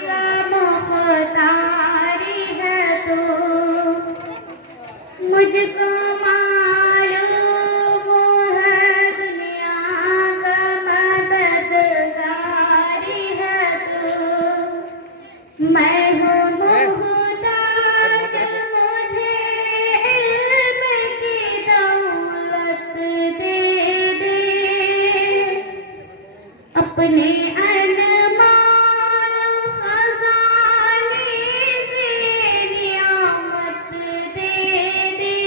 का मुख्तारी है तू, मुझको मालूम है दुनिया का मददगारी है तू। मैं हूँ मुहताज, मुझे इल्म की दौलत दे दे, अपने अनमोल खजाने से नियामत दे दे।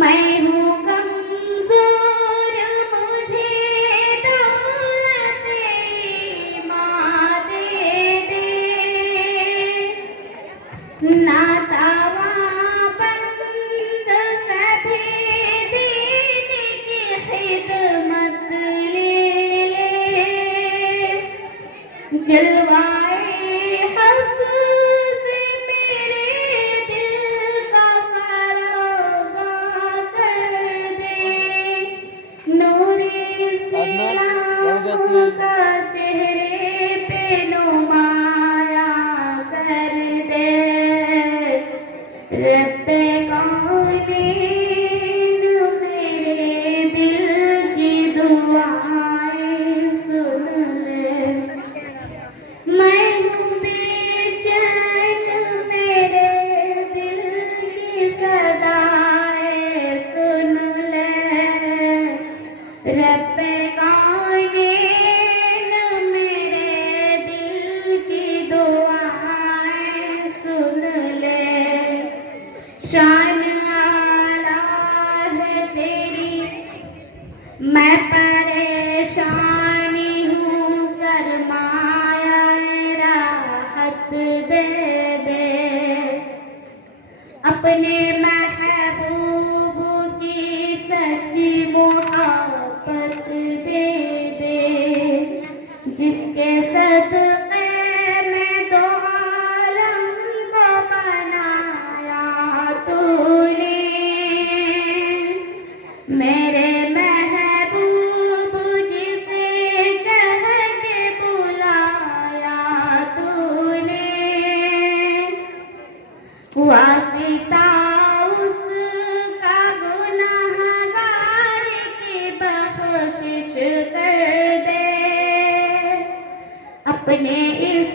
मैं हूँ कमजोर, मुझे दौलत ईमान दे दे, नातावा बंद सभी दीन की खिदमत ले ले, जलवाए हक से मेरे दिल का फरोजा कर दे, नूरे से आँखों का चेहरे पे नुमाया कर दे। रब्बे कौनीन मेरे दिल की दुआएं सुन ले, मैं हूँ बेचैन मेरे दिल की सदाएं सुन ले। रब्बे कौनीन मेरे दिल की दुआएं सुन ले। शान आला है तेरी, मैं परेशानी हूँ, सरमाया राहत दे दे, अपने महबूब की सच्ची मोहब्बत दे दे, जिसके सदक़े में दो आलम को बनाया तूने। मेरे महबूब जिसे कह के बुलाया तूने, वासिता उसका गुनहगार की बख्शिश कर दे, अपने इस